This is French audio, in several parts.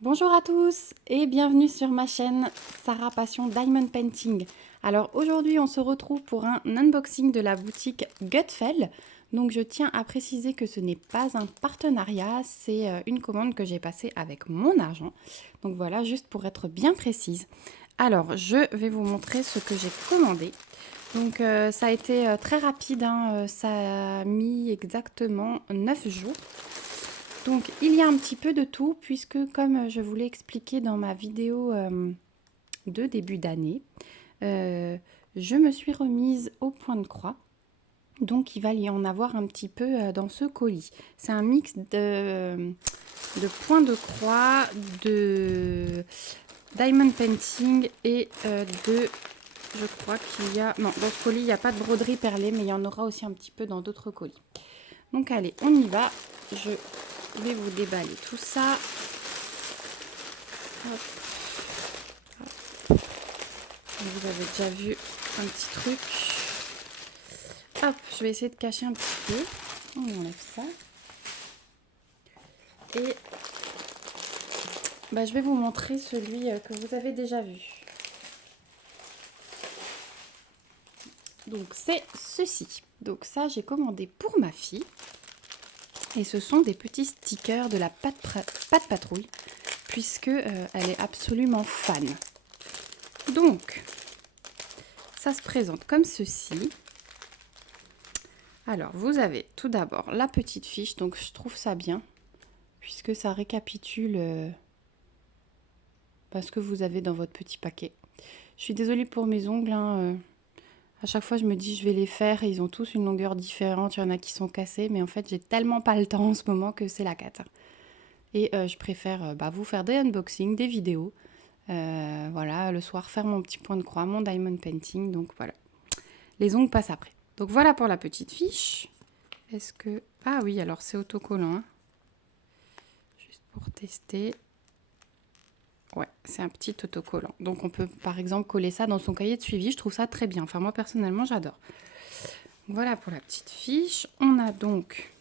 Bonjour à tous et bienvenue sur ma chaîne Sarah Passion Diamond Painting. Alors aujourd'hui on se retrouve pour un unboxing de la boutique Gutfeld. Donc je tiens à préciser que ce n'est pas un partenariat, c'est une commande que j'ai passée avec mon argent. Donc voilà, juste pour être bien précise. Alors je vais vous montrer ce que j'ai commandé. Donc ça a été très rapide, hein, ça a mis exactement 9 jours. Donc il y a un petit peu de tout puisque comme je vous l'ai expliqué dans ma vidéo de début d'année, je me suis remise au point de croix. Donc il va y en avoir un petit peu dans ce colis. C'est un mix de points de croix, de diamond painting et de... Je crois qu'il y a... Non, dans ce colis, il n'y a pas de broderie perlée, mais il y en aura aussi un petit peu dans d'autres colis. Donc allez, on y va. Je vais vous déballer tout ça. Hop, hop. Vous avez déjà vu un petit truc. Hop, je vais essayer de cacher un petit peu. On enlève ça. Et je vais vous montrer celui que vous avez déjà vu. Donc c'est ceci. Donc ça, j'ai commandé pour ma fille. Et ce sont des petits stickers de la Pat Patrouille, puisque elle est absolument fan. Donc, ça se présente comme ceci. Alors, vous avez tout d'abord la petite fiche, donc je trouve ça bien, puisque ça récapitule ce que vous avez dans votre petit paquet. Je suis désolée pour mes ongles, hein, à chaque fois je me dis je vais les faire, et ils ont tous une longueur différente, il y en a qui sont cassés, mais en fait j'ai tellement pas le temps en ce moment que c'est la cata. Et je préfère vous faire des unboxings, des vidéos, voilà, le soir faire mon petit point de croix, mon diamond painting, donc voilà. Les ongles passent après. Donc voilà pour la petite fiche. Est-ce que... Ah oui, alors c'est autocollant. Hein. Juste pour tester. Ouais, c'est un petit autocollant. Donc on peut par exemple coller ça dans son cahier de suivi. Je trouve ça très bien. Enfin moi personnellement j'adore. Voilà pour la petite fiche. On a donc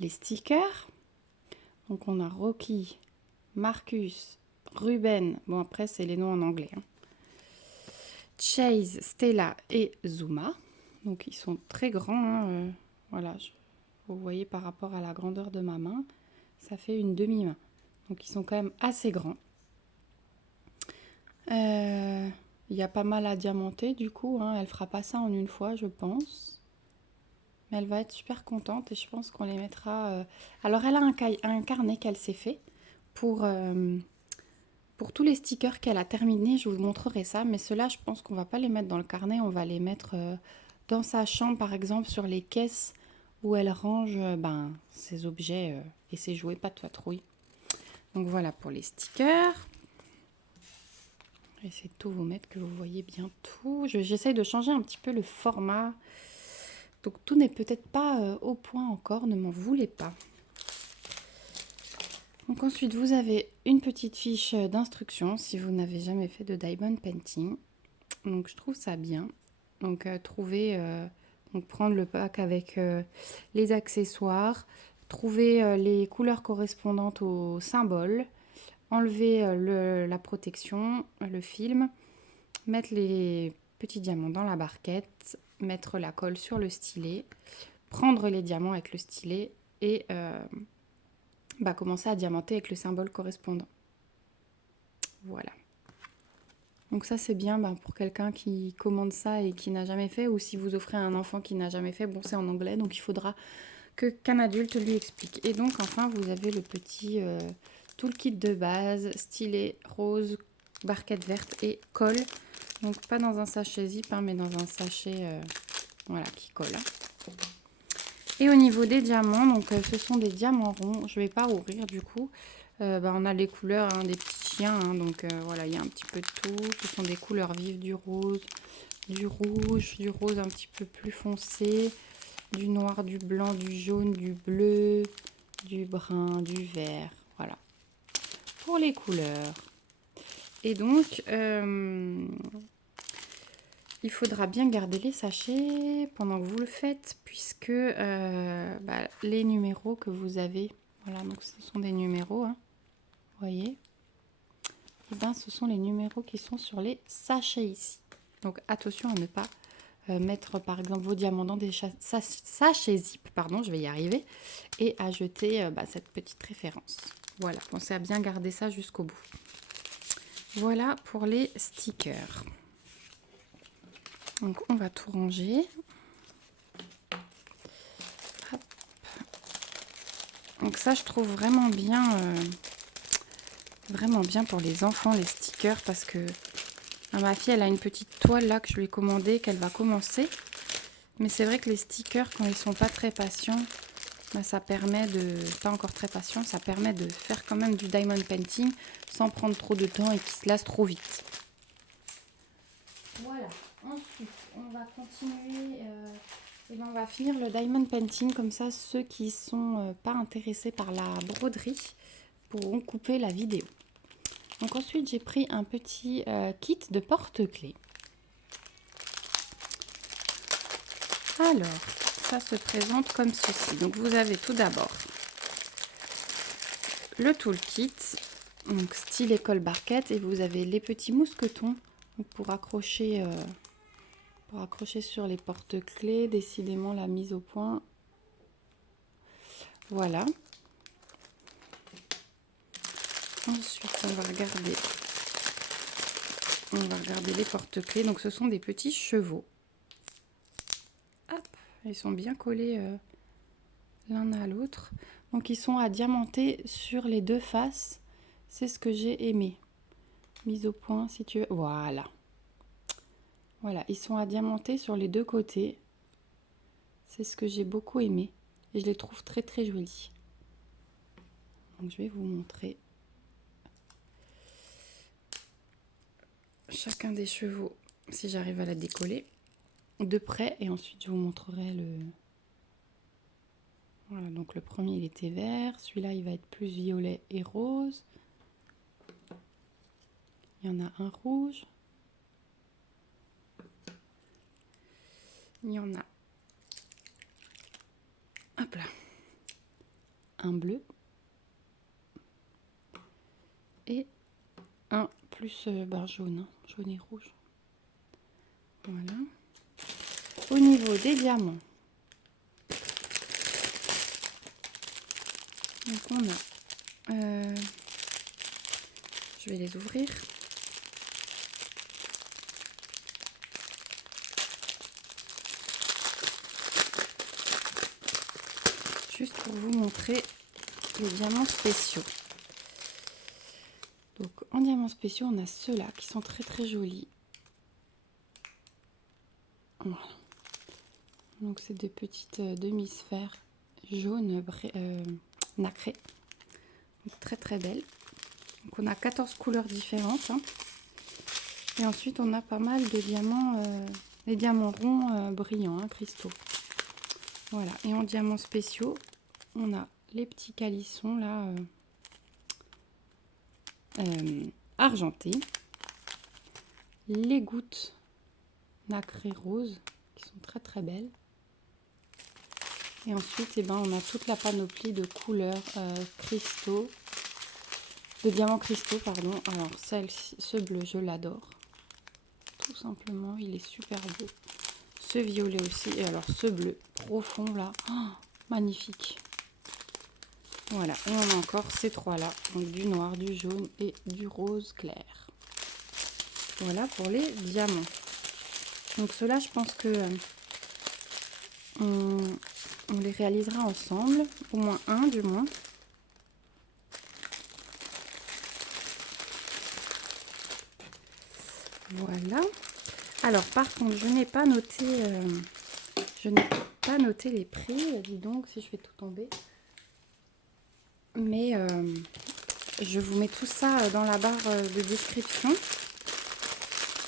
les stickers. Donc on a Rocky, Marcus, Ruben. Bon après c'est les noms en anglais. Hein. Chase, Stella et Zuma. Donc ils sont très grands. Hein. Voilà, vous voyez par rapport à la grandeur de ma main, ça fait une demi-main. Donc ils sont quand même assez grands. Il y a pas mal à diamanter du coup. Hein. Elle fera pas ça en une fois, je pense. Mais elle va être super contente et je pense qu'on les mettra... Alors elle a un carnet qu'elle s'est fait pour tous les stickers qu'elle a terminés. Je vous montrerai ça. Mais ceux-là, je pense qu'on va pas les mettre dans le carnet. On va les mettre dans sa chambre, par exemple, sur les caisses où elle range ses objets et ses jouets Pat Patrouille. Donc voilà pour les stickers. J'essaie de tout vous mettre, que vous voyez bien tout. J'essaie de changer un petit peu le format. Donc tout n'est peut-être pas au point encore, ne m'en voulez pas. Donc ensuite, vous avez une petite fiche d'instruction si vous n'avez jamais fait de diamond painting. Donc je trouve ça bien. Donc prendre le pack avec les accessoires, trouver les couleurs correspondantes aux symboles, enlever la protection, le film, mettre les petits diamants dans la barquette, mettre la colle sur le stylet, prendre les diamants avec le stylet et commencer à diamanter avec le symbole correspondant. Voilà. Donc ça c'est bien pour quelqu'un qui commande ça et qui n'a jamais fait, ou si vous offrez à un enfant qui n'a jamais fait, bon c'est en anglais donc il faudra qu'un adulte lui explique. Et donc enfin vous avez le petit toolkit de base, stylet rose, barquette verte et colle. Donc pas dans un sachet zip hein, mais dans un sachet qui colle. Et au niveau des diamants, donc ce sont des diamants ronds. Je ne vais pas ouvrir du coup. On a les couleurs hein, des petits chiens. Hein, donc voilà, il y a un petit peu de tout. Ce sont des couleurs vives, du rose, du rouge, du rose un petit peu plus foncé, du noir, du blanc, du jaune, du bleu, du brun, du vert. Voilà. Pour les couleurs. Et donc, il faudra bien garder les sachets pendant que vous le faites, puisque les numéros que vous avez, voilà, donc ce sont des numéros, hein, voyez, et bien ce sont les numéros qui sont sur les sachets ici. Donc attention à ne pas mettre par exemple vos diamants dans des sachets zip, pardon, je vais y arriver, et à jeter cette petite référence. Voilà, pensez à bien garder ça jusqu'au bout. Voilà pour les stickers. Donc on va tout ranger. Hop. Donc ça je trouve vraiment bien pour les enfants les stickers, parce que ma fille elle a une petite toile là que je lui ai commandée, qu'elle va commencer. Mais c'est vrai que les stickers quand ils sont pas très patients, ça permet pas encore très patient, ça permet de faire quand même du diamond painting sans prendre trop de temps et qui se lasse trop vite. Voilà, ensuite on va continuer, on va finir le diamond painting, comme ça ceux qui sont pas intéressés par la broderie pourront couper la vidéo. Donc ensuite j'ai pris un petit kit de porte-clés. Alors, ça se présente comme ceci. Donc vous avez tout d'abord le toolkit, donc style école barquette, et vous avez les petits mousquetons pour accrocher sur les porte-clés. Décidément la mise au point. Voilà. Ensuite on va regarder les porte-clés. Donc ce sont des petits chevaux. Hop, ils sont bien collés l'un à l'autre. Donc ils sont à diamanter sur les deux faces. C'est ce que j'ai aimé. Mise au point si tu veux. Voilà. Voilà, ils sont à diamanter sur les deux côtés. C'est ce que j'ai beaucoup aimé. Et je les trouve très très jolis. Donc je vais vous montrer chacun des chevaux, si j'arrive à la décoller de près. Et ensuite je vous montrerai le... Voilà, donc le premier il était vert. Celui-là il va être plus violet et rose. Il y en a un rouge. Il y en a, hop là, un bleu et un plus jaune, jaune et rouge. Voilà. Au niveau des diamants, donc on a, je vais les ouvrir. Juste pour vous montrer les diamants spéciaux. Donc en diamants spéciaux, on a ceux-là qui sont très très jolis. Voilà. Donc c'est des petites demi-sphères jaunes nacrées. Donc, très très belles. Donc on a 14 couleurs différentes. Hein. Et ensuite on a pas mal de diamants, des diamants ronds brillants, hein, cristaux. Voilà, et en diamants spéciaux, on a les petits calissons là, argentés, les gouttes nacrées roses qui sont très très belles. Et ensuite, on a toute la panoplie de couleurs cristaux, de diamants cristaux, pardon. Alors ce bleu, je l'adore, tout simplement, il est super beau. Ce violet aussi, et alors ce bleu profond là, oh, magnifique. Voilà, et on a encore ces trois là, donc du noir, du jaune et du rose clair. Voilà pour les diamants. Donc ceux-là, je pense que on les réalisera ensemble, au moins un du moins. Voilà. Alors par contre, je n'ai pas noté les prix, dis donc si je fais tout tomber. Mais je vous mets tout ça dans la barre de description.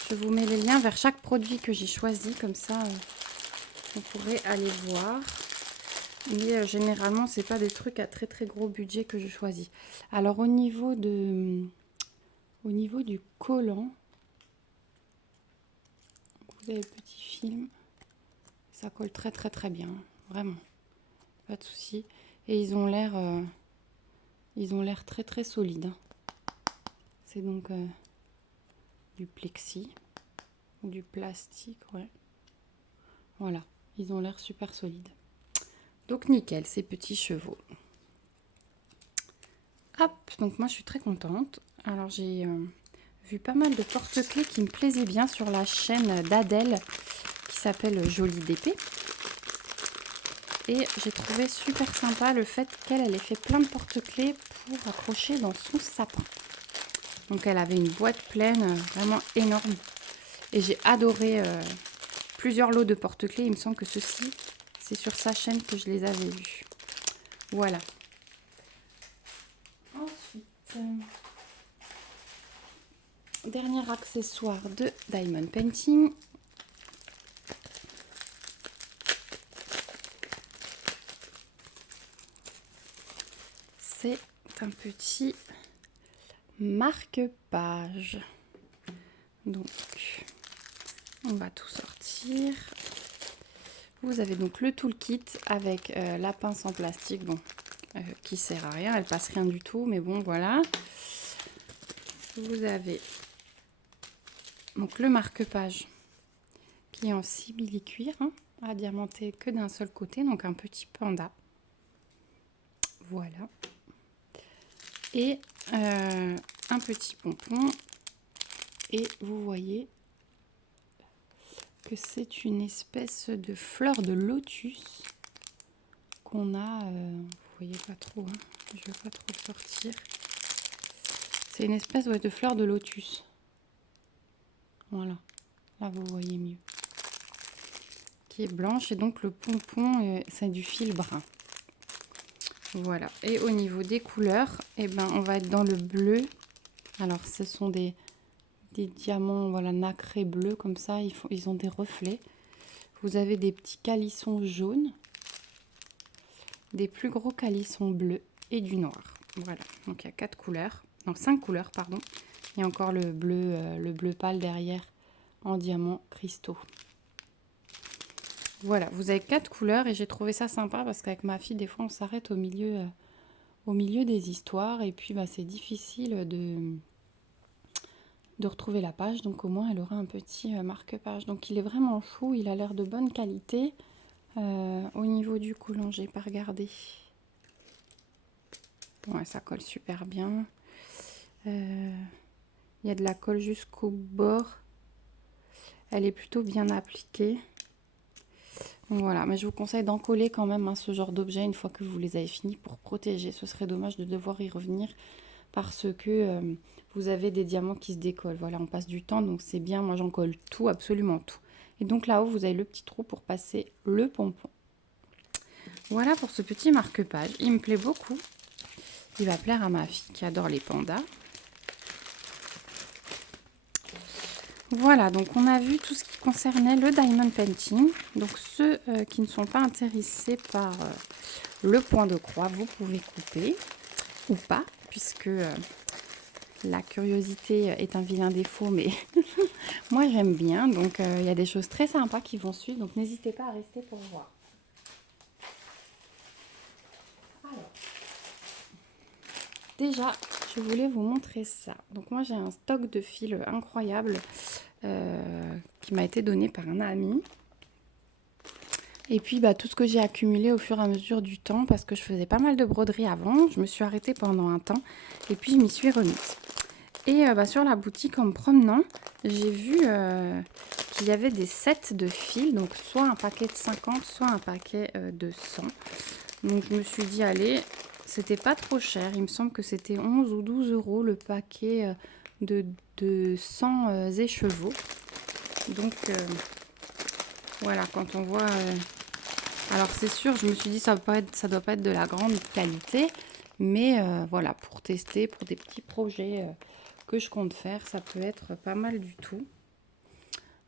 Je vous mets les liens vers chaque produit que j'ai choisi, comme ça vous pourrez aller voir. Mais généralement, c'est pas des trucs à très très gros budget que je choisis. Alors au niveau du collant, vous avez le petit film, ça colle très très très bien, vraiment, pas de souci. Et ils ont l'air très très solides. c'est donc du plexi ou du plastique, ouais. Voilà, ils ont l'air super solides. Donc nickel, ces petits chevaux. Hop, donc moi je suis très contente. Alors j'ai vu pas mal de porte-clés qui me plaisaient bien sur la chaîne d'Adèle qui s'appelle Jolie d'épée. Et j'ai trouvé super sympa le fait qu'elle ait fait plein de porte-clés pour accrocher dans son sapin. Donc elle avait une boîte pleine, vraiment énorme. Et j'ai adoré plusieurs lots de porte-clés. Il me semble que ceci, c'est sur sa chaîne que je les avais vus. Voilà. Ensuite, dernier accessoire de Diamond Painting. C'est un petit marque-page. Donc, on va tout sortir. Vous avez donc le toolkit avec la pince en plastique, bon, qui sert à rien, elle passe rien du tout, mais bon, voilà. Vous avez donc le marque-page qui est en simili-cuir, hein, à diamanter que d'un seul côté, donc un petit panda. Voilà. Et un petit pompon. Et vous voyez que c'est une espèce de fleur de lotus qu'on a, vous voyez pas trop, hein, je vais pas trop le sortir. C'est une espèce de fleur de lotus. Voilà, là vous voyez mieux. Qui est blanche et donc le pompon, c'est du fil brun. Voilà, et au niveau des couleurs, eh ben, on va être dans le bleu. Alors ce sont des diamants, voilà, nacrés bleus comme ça, ils ont des reflets. Vous avez des petits calissons jaunes, des plus gros calissons bleus et du noir. Voilà, donc il y a 4 couleurs, non 5 couleurs pardon. Il y a encore le bleu pâle derrière en diamants cristaux. Voilà, vous avez 4 couleurs et j'ai trouvé ça sympa parce qu'avec ma fille, des fois, on s'arrête au milieu des histoires et puis bah, c'est difficile de retrouver la page. Donc au moins, elle aura un petit marque-page. Donc il est vraiment chou, il a l'air de bonne qualité. Au niveau du coulant, j'ai pas regardé. Ouais, ça colle super bien. Il y a de la colle jusqu'au bord. Elle est plutôt bien appliquée. Voilà, mais je vous conseille d'en coller quand même ce genre d'objet une fois que vous les avez finis pour protéger. Ce serait dommage de devoir y revenir parce que vous avez des diamants qui se décollent. Voilà, on passe du temps, donc c'est bien. Moi, j'en colle tout, absolument tout. Et donc là-haut, vous avez le petit trou pour passer le pompon. Voilà pour ce petit marque-page. Il me plaît beaucoup. Il va plaire à ma fille qui adore les pandas. Voilà, donc on a vu tout ce qui concernait le diamond painting. Donc ceux qui ne sont pas intéressés par le point de croix, vous pouvez couper ou pas, puisque la curiosité est un vilain défaut, mais moi j'aime bien. Donc il y a des choses très sympas qui vont suivre, donc n'hésitez pas à rester pour voir. Alors, déjà, je voulais vous montrer ça. Donc moi j'ai un stock de fils incroyable qui m'a été donné par un ami. Et puis bah, tout ce que j'ai accumulé au fur et à mesure du temps, parce que je faisais pas mal de broderie avant, je me suis arrêtée pendant un temps et puis je m'y suis remise. Et sur la boutique en me promenant, j'ai vu qu'il y avait des sets de fils, donc soit un paquet de 50, soit un paquet de 100. Donc je me suis dit allez, c'était pas trop cher, il me semble que c'était 11 ou 12 euros le paquet de 100 écheveaux. Donc voilà, quand on voit... alors c'est sûr, je me suis dit ça doit pas être de la grande qualité, mais voilà, pour tester, pour des petits projets que je compte faire, ça peut être pas mal du tout.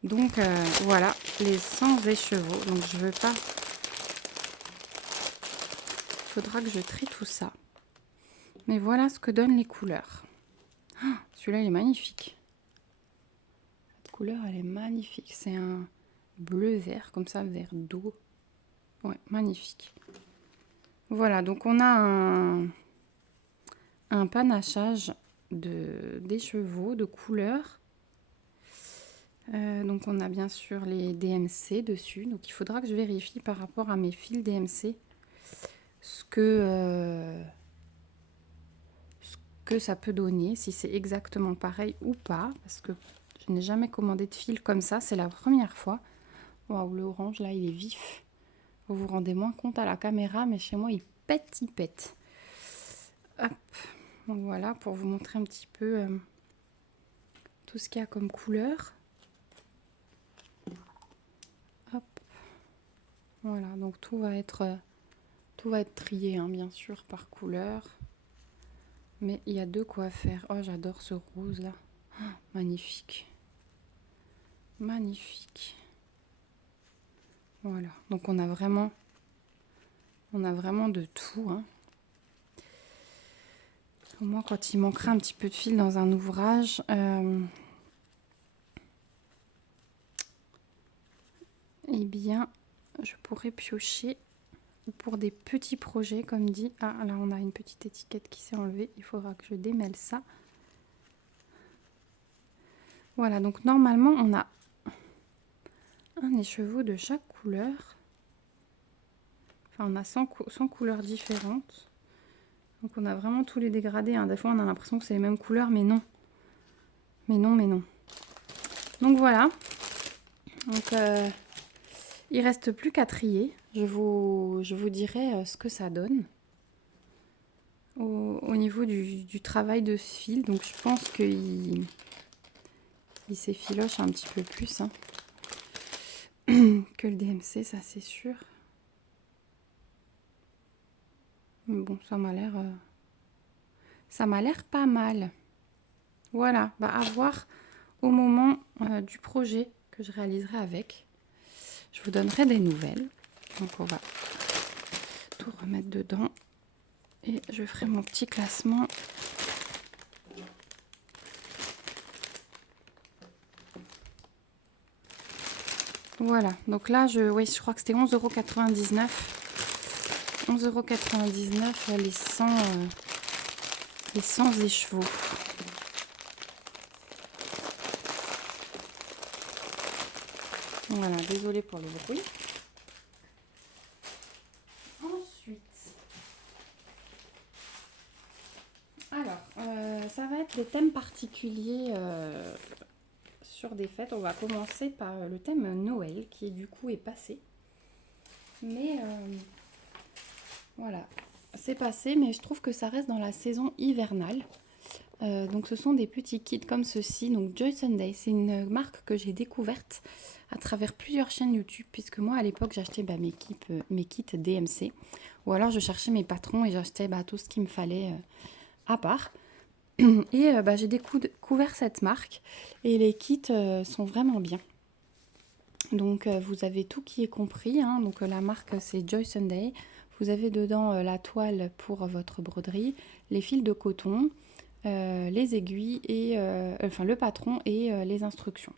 Donc voilà, les 100 écheveaux. Donc je veux pas... Il faudra que je trie tout ça. Mais voilà ce que donnent les couleurs. Oh, celui-là, il est magnifique. Cette couleur, elle est magnifique. C'est un bleu-vert, comme ça, vert d'eau. Ouais, magnifique. Voilà, donc on a un panachage d'écheveau, de couleurs. Donc on a bien sûr les DMC dessus. Donc il faudra que je vérifie par rapport à mes fils DMC ce que ça peut donner, si c'est exactement pareil ou pas. Parce que je n'ai jamais commandé de fil comme ça, c'est la première fois. Waouh, le orange là il est vif. Vous vous rendez moins compte à la caméra, mais chez moi il pète, il pète. Hop. Donc voilà, pour vous montrer un petit peu tout ce qu'il y a comme couleur. Hop. Voilà, donc tout va être trié, hein, bien sûr, par couleur. Mais il y a de quoi faire. Oh, j'adore ce rose là. Oh, magnifique. Magnifique. Voilà, donc on a vraiment de tout, hein. Au moins, quand il manquera un petit peu de fil dans un ouvrage, eh bien, je pourrais piocher. Ou pour des petits projets, comme dit. Ah, là, on a une petite étiquette qui s'est enlevée. Il faudra que je démêle ça. Voilà, donc normalement, on a un écheveau de chaque couleur. Enfin, on a 100 couleurs différentes. Donc, on a vraiment tous les dégradés, hein. Des fois, on a l'impression que c'est les mêmes couleurs, mais non. Mais non, mais non. Donc, voilà. Donc, il reste plus qu'à trier. Je vous dirai ce que ça donne au niveau du travail de ce fil. Donc, je pense qu'il s'effiloche un petit peu plus, hein, que le DMC, ça c'est sûr. Mais bon, ça m'a l'air pas mal. Voilà, bah à voir au moment du projet que je réaliserai avec. Je vous donnerai des nouvelles. Donc on va tout remettre dedans et je ferai mon petit classement. Voilà, donc là je crois que c'était 11,99 €. 11,99 € les 100 écheveaux. Voilà, désolée pour le bruit. Ensuite, alors, ça va être les thèmes particuliers sur des fêtes. On va commencer par le thème Noël, qui du coup est passé. Mais voilà, c'est passé, mais je trouve que ça reste dans la saison hivernale. Donc ce sont des petits kits comme ceci. Donc Joy Sunday, c'est une marque que j'ai découverte à travers plusieurs chaînes YouTube, puisque moi à l'époque j'achetais mes kits DMC, ou alors je cherchais mes patrons et j'achetais tout ce qu'il me fallait à part. Et j'ai découvert cette marque et les kits sont vraiment bien. Donc vous avez tout qui est compris, hein. Donc la marque c'est Joy Sunday. Vous avez dedans la toile pour votre broderie, les fils de coton, les aiguilles et le patron et les instructions.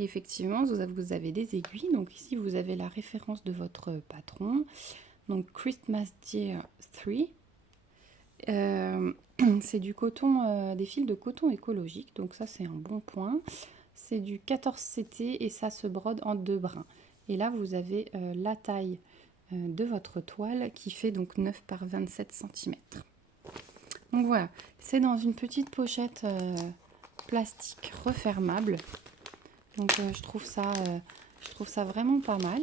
Et effectivement, vous avez des aiguilles. Donc ici, vous avez la référence de votre patron. Donc Christmas Year 3. C'est du coton, des fils de coton écologique. Donc ça, c'est un bon point. C'est du 14 CT et ça se brode en 2 brins. Et là, vous avez la taille de votre toile qui fait donc 9 par 27 cm. Donc voilà, c'est dans une petite pochette plastique refermable. Donc je trouve ça vraiment pas mal.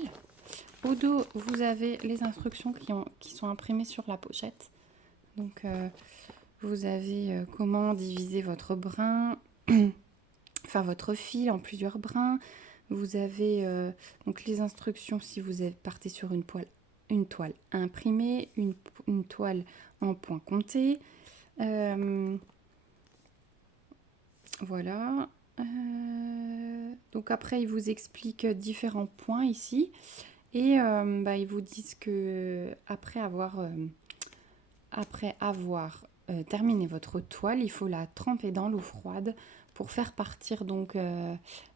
Au dos, vous avez les instructions qui sont imprimées sur la pochette. Donc vous avez comment diviser votre brin, enfin votre fil en plusieurs brins. Vous avez donc les instructions si vous partez sur une toile imprimée, une toile en point compté. Voilà. Donc après, ils vous expliquent différents points ici. Et ils vous disent que après avoir terminé votre toile, il faut la tremper dans l'eau froide pour faire partir donc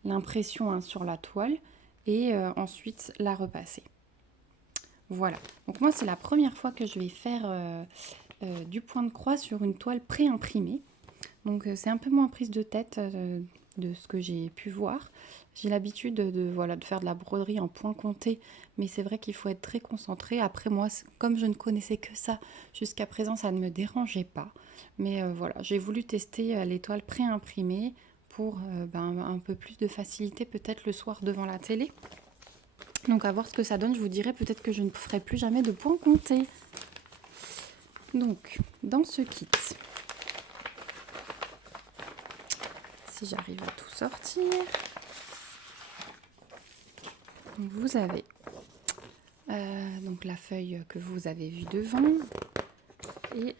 l'impression, hein, sur la toile et ensuite la repasser. Voilà. Donc moi, c'est la première fois que je vais faire du point de croix sur une toile pré-imprimée. Donc c'est un peu moins prise de tête de ce que j'ai pu voir. J'ai l'habitude voilà, de faire de la broderie en point compté, mais c'est vrai qu'il faut être très concentré. Après moi, comme je ne connaissais que ça jusqu'à présent, ça ne me dérangeait pas. Mais voilà, j'ai voulu tester les toiles pré-imprimées pour un peu plus de facilité peut-être le soir devant la télé. Donc à voir ce que ça donne, je vous dirai peut-être que je ne ferai plus jamais de point compté. Donc dans ce kit, si j'arrive à tout sortir, vous avez donc la feuille que vous avez vue devant et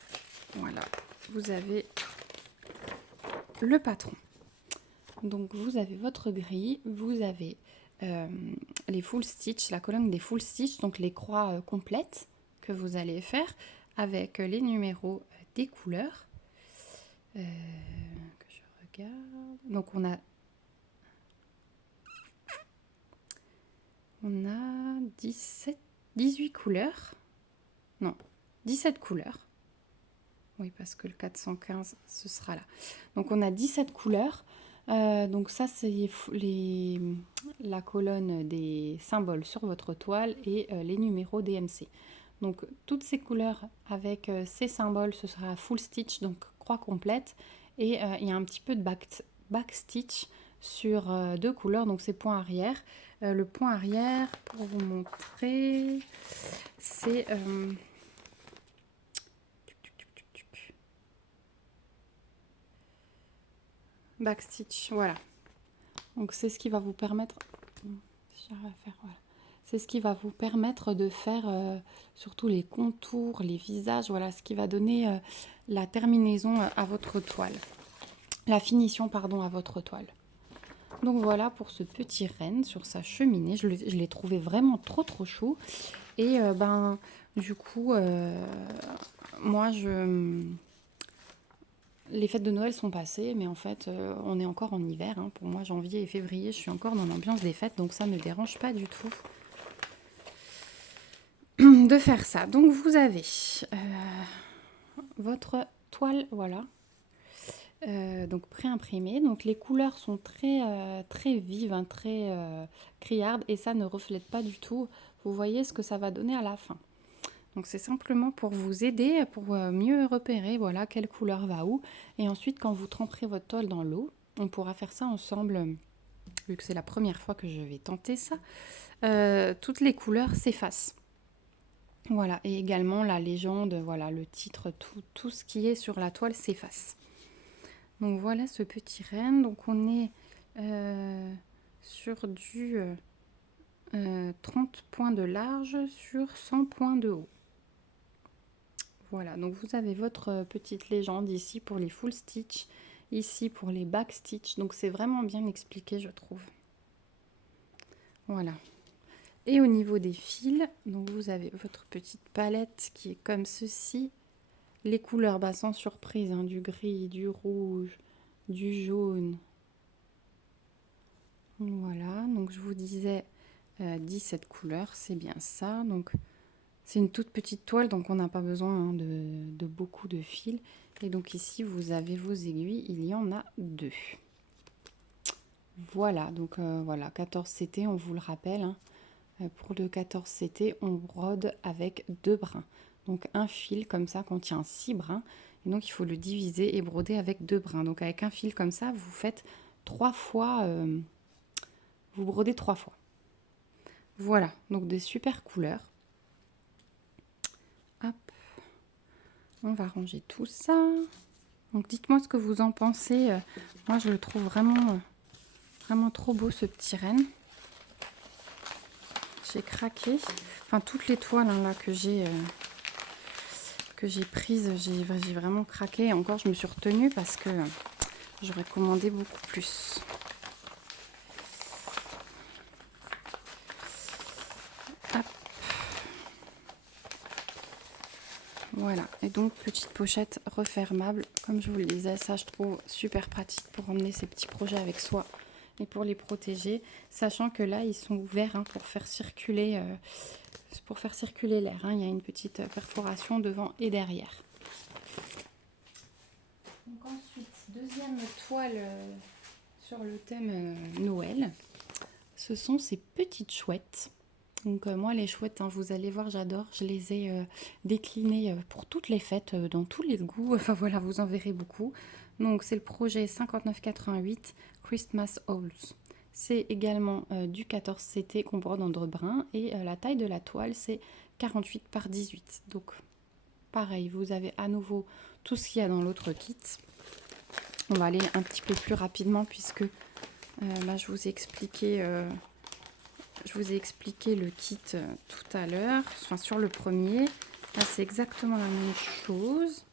voilà, vous avez le patron. Donc vous avez votre grille, vous avez les full stitch, la colonne des full stitch, donc les croix complètes que vous allez faire avec les numéros des couleurs. Que je regarde. Donc on a 18 couleurs. Non, 17 couleurs. Oui, parce que le 415, ce sera là. Donc on a 17 couleurs. Donc ça, c'est la colonne des symboles sur votre toile et les numéros DMC. Donc toutes ces couleurs avec ces symboles, ce sera full stitch, donc croix complète. Et il y a un petit peu de back stitch sur deux couleurs, donc c'est point arrière. Le point arrière, pour vous montrer, c'est... backstitch, voilà. Donc c'est ce qui va vous permettre, voilà. C'est ce qui va vous permettre de faire surtout les contours, les visages, voilà, ce qui va donner la terminaison à votre toile, la finition pardon à votre toile. Donc voilà pour ce petit renne sur sa cheminée, je l'ai trouvé vraiment trop chaud et du coup moi les fêtes de Noël sont passées, mais en fait, on est encore en hiver. Hein. Pour moi, janvier et février, je suis encore dans l'ambiance des fêtes, donc ça ne me dérange pas du tout de faire ça. Donc, vous avez votre toile, voilà, donc pré-imprimée. Donc, les couleurs sont très vives, hein, très criardes, et ça ne reflète pas du tout. Vous voyez ce que ça va donner à la fin. Donc c'est simplement pour vous aider, pour mieux repérer voilà, quelle couleur va où. Et ensuite, quand vous tremperez votre toile dans l'eau, on pourra faire ça ensemble, vu que c'est la première fois que je vais tenter ça. Toutes les couleurs s'effacent. Voilà, et également la légende, voilà, le titre, tout ce qui est sur la toile s'efface. Donc voilà ce petit renne. Donc on est sur du 30 points de large sur 100 points de haut. Voilà, donc vous avez votre petite légende ici pour les full stitch, ici pour les back stitch. Donc c'est vraiment bien expliqué, je trouve. Voilà. Et au niveau des fils, donc vous avez votre petite palette qui est comme ceci. Les couleurs, sans surprise, hein, du gris, du rouge, du jaune. Voilà, donc je vous disais 17 couleurs, c'est bien ça. Donc c'est une toute petite toile, donc on n'a pas besoin de beaucoup de fils. Et donc ici, vous avez vos aiguilles, il y en a 2. Voilà, donc voilà, 14 CT, on vous le rappelle. Hein. Pour le 14 CT, on brode avec 2 brins. Donc un fil comme ça contient 6 brins. Et donc il faut le diviser et broder avec 2 brins. Donc avec un fil comme ça, vous faites 3 fois, vous brodez 3 fois. Voilà, donc des super couleurs. Hop. On va ranger tout ça. Donc dites-moi ce que vous en pensez. Moi je le trouve vraiment trop beau ce petit renne. J'ai craqué. Enfin toutes les toiles hein, là que j'ai prises, j'ai vraiment craqué. Et encore je me suis retenue parce que j'aurais commandé beaucoup plus. Hop. Voilà, et donc petite pochette refermable, comme je vous le disais, ça je trouve super pratique pour emmener ces petits projets avec soi et pour les protéger, sachant que là ils sont ouverts hein, pour faire circuler l'air, hein. Il y a une petite perforation devant et derrière. Donc ensuite deuxième toile sur le thème Noël, ce sont ces petites chouettes. Donc moi les chouettes, hein, vous allez voir, j'adore. Je les ai déclinées pour toutes les fêtes, dans tous les goûts. Enfin voilà, vous en verrez beaucoup. Donc c'est le projet 5988 Christmas Halls. C'est également du 14 CT qu'on borde en drap brun et la taille de la toile c'est 48 par 18. Donc pareil, vous avez à nouveau tout ce qu'il y a dans l'autre kit. On va aller un petit peu plus rapidement puisque là je vous ai expliqué le kit tout à l'heure, enfin sur le premier. Là c'est exactement la même chose.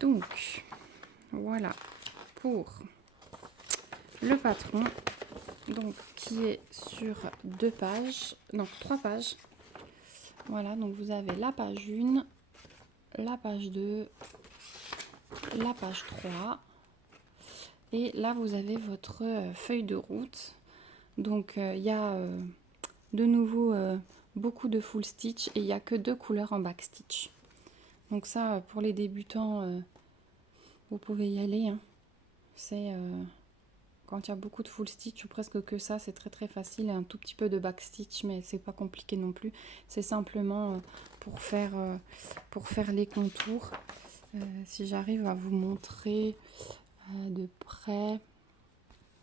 Donc voilà pour le patron, donc qui est sur 2 pages, non 3 pages. Voilà, donc vous avez la page 1, la page 2, la page 3. Et là, vous avez votre feuille de route. Donc, il y a de nouveau beaucoup de full stitch et il n'y a que 2 couleurs en back stitch. Donc ça, pour les débutants, vous pouvez y aller, hein. C'est quand il y a beaucoup de full stitch ou presque que ça, c'est très très facile. Un tout petit peu de back stitch, mais c'est pas compliqué non plus. C'est simplement pour faire les contours. Si j'arrive à vous montrer de près.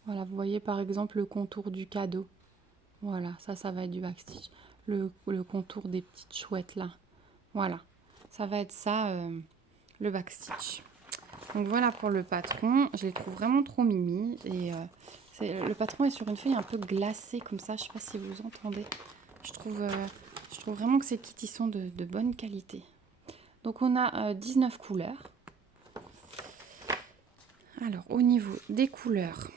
Voilà, vous voyez par exemple le contour du cadeau. Voilà, ça va être du backstitch. Le contour des petites chouettes là. Voilà, ça va être ça, le backstitch. Donc voilà pour le patron. Je les trouve vraiment trop mimi. Et le patron est sur une feuille un peu glacée comme ça. Je sais pas si vous entendez. Je trouve vraiment que ces kits ils sont de bonne qualité. Donc on a 19 couleurs. Alors au niveau des couleurs,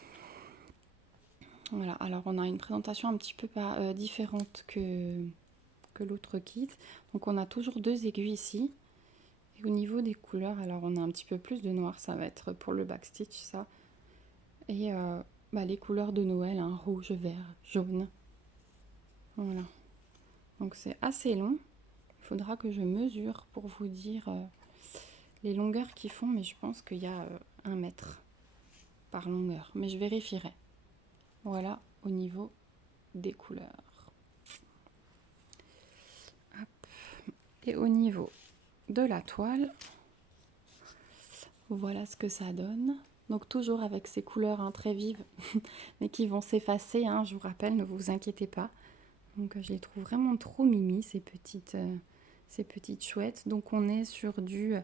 voilà, alors on a une présentation un petit peu différente que l'autre kit. Donc on a toujours 2 aiguilles ici. Et au niveau des couleurs, alors on a un petit peu plus de noir, ça va être pour le backstitch ça. Et les couleurs de Noël, hein, rouge, vert, jaune. Voilà. Donc c'est assez long. Il faudra que je mesure pour vous dire les longueurs qu'ils font, mais je pense qu'il y a 1 mètre par longueur. Mais je vérifierai. Voilà au niveau des couleurs. Hop. Et au niveau de la toile, voilà ce que ça donne. Donc toujours avec ces couleurs, hein, très vives, mais qui vont s'effacer, hein, je vous rappelle, ne vous inquiétez pas. Donc je les trouve vraiment trop mimi, ces petites chouettes. Donc on est sur du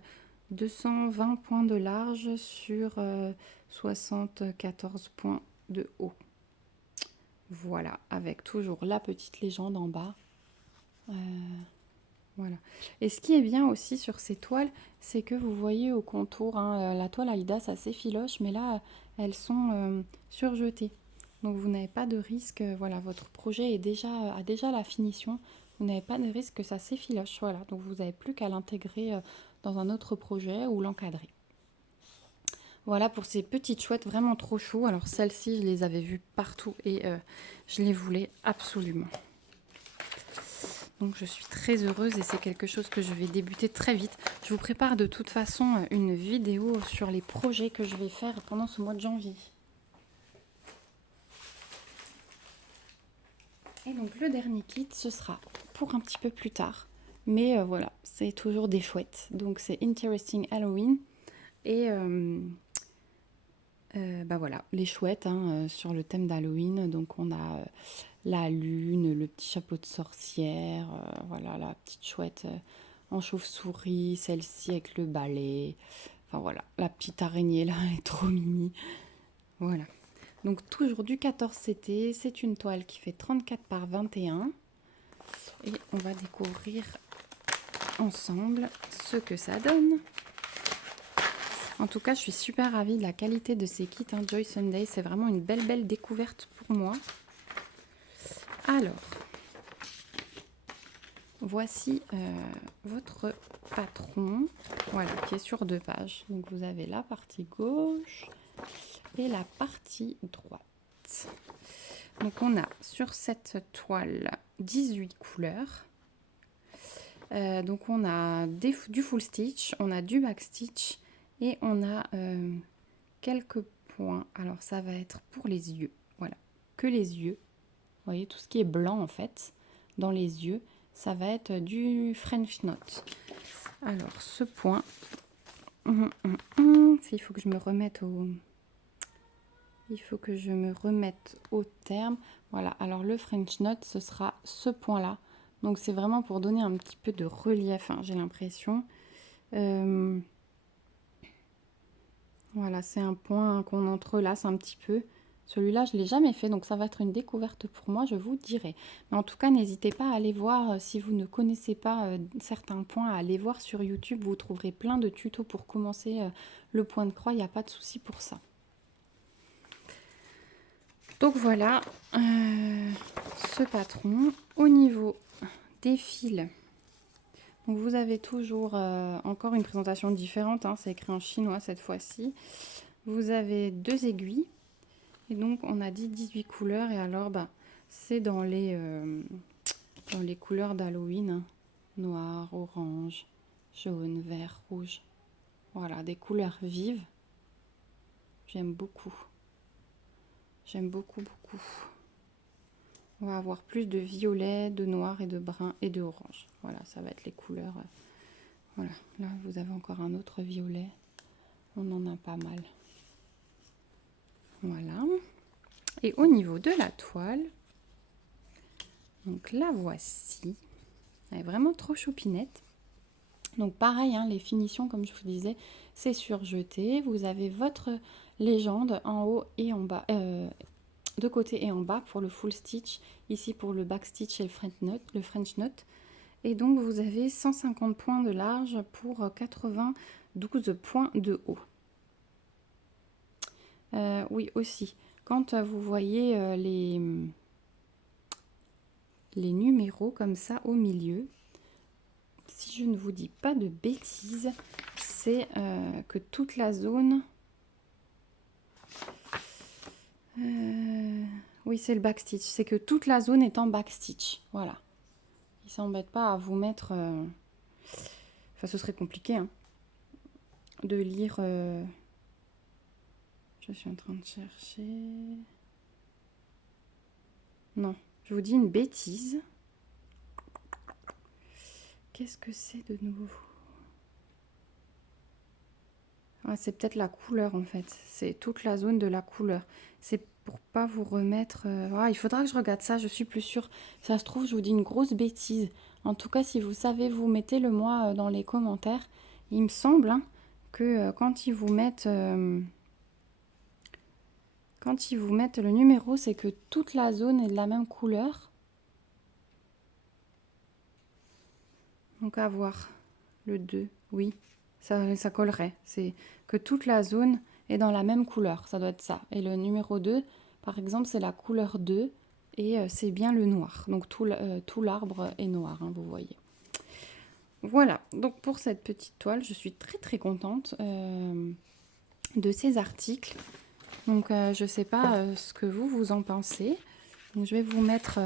220 points de large sur 74 points de haut. Voilà, avec toujours la petite légende en bas. Voilà. Et ce qui est bien aussi sur ces toiles, c'est que vous voyez au contour, hein, la toile Aïda, ça s'effiloche, mais là, elles sont surjetées. Donc vous n'avez pas de risque, voilà, votre projet a déjà la finition, vous n'avez pas de risque que ça s'effiloche, voilà. Donc vous n'avez plus qu'à l'intégrer dans un autre projet ou l'encadrer. Voilà pour ces petites chouettes vraiment trop chou. Alors celles-ci, je les avais vues partout et je les voulais absolument. Donc je suis très heureuse et c'est quelque chose que je vais débuter très vite. Je vous prépare de toute façon une vidéo sur les projets que je vais faire pendant ce mois de janvier. Et donc le dernier kit, ce sera pour un petit peu plus tard. Mais voilà, c'est toujours des chouettes. Donc c'est Interesting Halloween. Et voilà, les chouettes, hein, sur le thème d'Halloween. Donc on a la lune, le petit chapeau de sorcière, voilà, la petite chouette en chauve-souris, celle-ci avec le balai. Enfin voilà, la petite araignée là est trop mimi. Voilà. Donc toujours du 14 CT, c'est une toile qui fait 34 par 21. Et on va découvrir ensemble ce que ça donne. En tout cas, je suis super ravie de la qualité de ces kits, hein. Joy Sunday, c'est vraiment une belle découverte pour moi. Alors, voici votre patron, voilà, qui est sur 2 pages. Donc vous avez la partie gauche et la partie droite. Donc on a sur cette toile 18 couleurs. Donc on a du full stitch, on a du back stitch Et on a quelques points. Alors ça va être pour les yeux. Voilà, que les yeux. Vous voyez, tout ce qui est blanc en fait, dans les yeux, ça va être du French Knot. Alors ce point, il faut que je me remette au... Il faut que je me remette au terme. Voilà, alors le French Knot, ce sera ce point-là. Donc c'est vraiment pour donner un petit peu de relief, hein, j'ai l'impression. Voilà, c'est un point qu'on entrelace un petit peu. Celui-là, je ne l'ai jamais fait, donc ça va être une découverte pour moi, je vous dirai. Mais en tout cas, n'hésitez pas à aller voir, si vous ne connaissez pas certains points, à aller voir sur YouTube. Vous trouverez plein de tutos pour commencer le point de croix, il n'y a pas de souci pour ça. Donc voilà, ce patron. Au niveau des fils, donc vous avez toujours encore une présentation différente, hein, c'est écrit en chinois cette fois-ci. Vous avez 2 aiguilles, et donc on a dit 18 couleurs, et alors bah, c'est dans les couleurs d'Halloween, hein. Noir, orange, jaune, vert, rouge. Voilà, des couleurs vives. J'aime beaucoup. J'aime beaucoup, beaucoup. On va avoir plus de violet, de noir et de brun et de orange. Voilà, ça va être les couleurs. Voilà, là vous avez encore un autre violet. On en a pas mal. Voilà. Et au niveau de la toile, donc la voici. Elle est vraiment trop choupinette. Donc pareil, hein, les finitions, comme je vous disais, c'est surjeté. Vous avez votre légende en haut et en bas, de côté et en bas pour le full stitch. Ici pour le back stitch et le French knot. Et donc vous avez 150 points de large pour 92 points de haut. Oui, aussi. Quand vous voyez les numéros comme ça au milieu, si je ne vous dis pas de bêtises, c'est que toute la zone... oui, c'est le backstitch. C'est que toute la zone est en backstitch. Voilà. Ils ne s'embêtent pas à vous mettre... Enfin, ce serait compliqué hein, de lire... Je suis en train de chercher... Non, je vous dis une bêtise. Qu'est-ce que c'est de nouveau? Ah, c'est peut-être la couleur en fait. C'est toute la zone de la couleur. C'est pour pas vous remettre... Ah, il faudra que je regarde ça, je suis plus sûre. Ça se trouve, je vous dis une grosse bêtise. En tout cas, si vous savez, vous mettez-le moi dans les commentaires. Il me semble hein, que quand ils vous mettent... quand ils vous mettent le numéro, c'est que toute la zone est de la même couleur. Donc à voir. Le 2, oui. Ça collerait. C'est que toute la zone est dans la même couleur. Ça doit être ça. Et le numéro 2, par exemple, c'est la couleur 2. Et c'est bien le noir. Donc tout l'arbre est noir, hein, vous voyez. Voilà. Donc pour cette petite toile, je suis très très contente de ces articles. Donc je ne sais pas ce que vous en pensez. Donc je vais vous mettre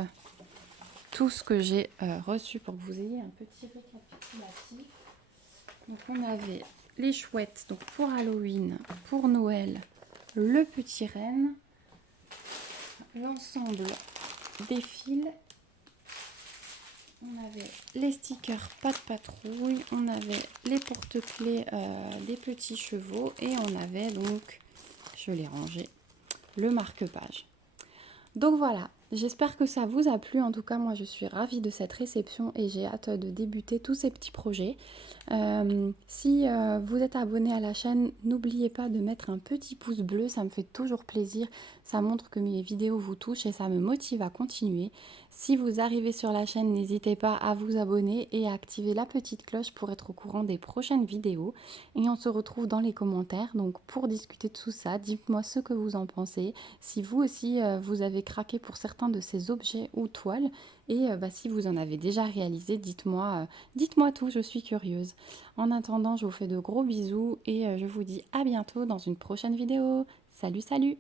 tout ce que j'ai reçu pour que vous ayez un petit récapitulatif. Donc on avait les chouettes donc pour Halloween, pour Noël, le petit renne, l'ensemble des fils, on avait les stickers pas de patrouille, on avait les porte-clés des petits chevaux et on avait donc, je l'ai rangé, le marque-page. Donc voilà, j'espère que ça vous a plu. En tout cas, moi, je suis ravie de cette réception et j'ai hâte de débuter tous ces petits projets. Si vous êtes abonné à la chaîne, n'oubliez pas de mettre un petit pouce bleu, ça me fait toujours plaisir. Ça montre que mes vidéos vous touchent et ça me motive à continuer. Si vous arrivez sur la chaîne, n'hésitez pas à vous abonner et à activer la petite cloche pour être au courant des prochaines vidéos. Et on se retrouve dans les commentaires. Donc pour discuter de tout ça, dites-moi ce que vous en pensez. Si vous aussi, vous avez craqué pour certains de ces objets ou toiles. Et si vous en avez déjà réalisé, dites-moi tout, je suis curieuse. En attendant, je vous fais de gros bisous et je vous dis à bientôt dans une prochaine vidéo. Salut, salut!